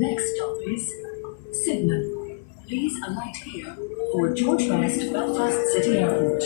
next stop is Shydnham. Please alight here for George Best Belfast City Airport.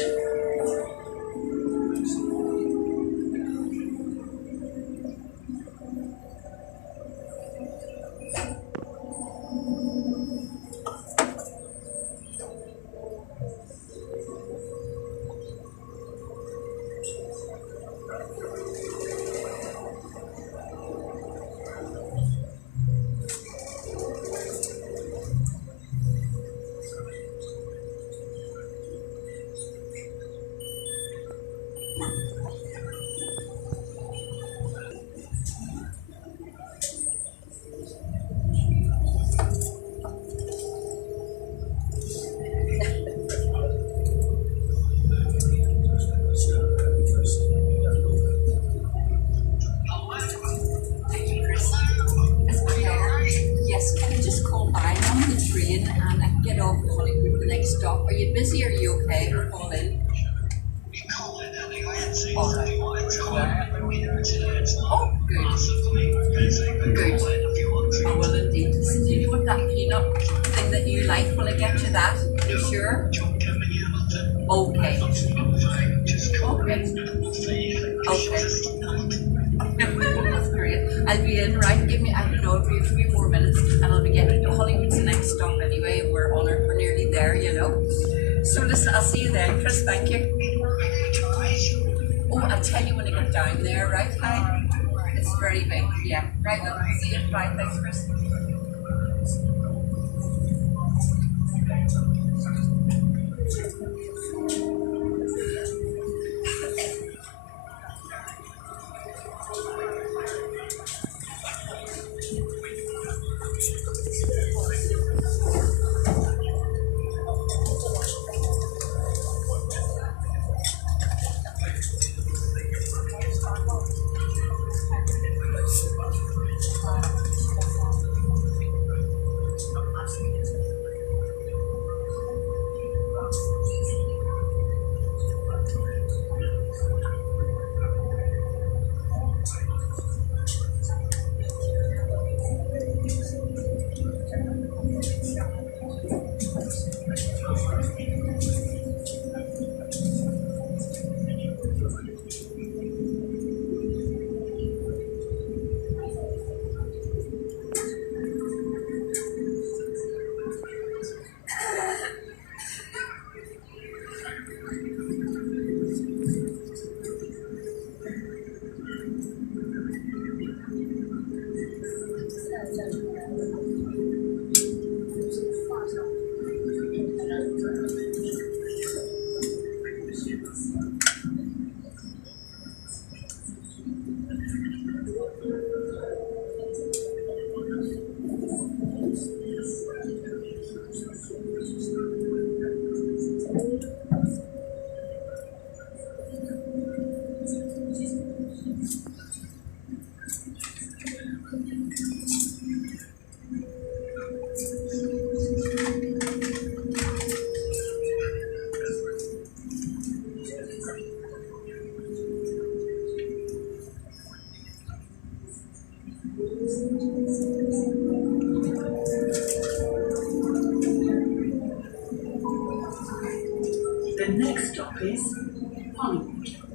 Yes, can I just call by on the train and I can get off at Holywood the next stop? Are you busy? Are you okay? Or call in? All right. Oh, good. Good. I will indeed. So do you want that peanut thing that you like? Will I get you that? You sure? Okay. Okay. That's great. I'll be in, right? Give me, I don't know, a few more minutes and I'll be getting to Hollywood's the next stop anyway, and we're nearly there, you know. So listen, I'll see you then, Chris, thank you. Oh, I'll tell you when I get down there, right? Hi. It's very big, yeah. Right, well, see you. Bye, thanks, Chris. The next stop is Holywood.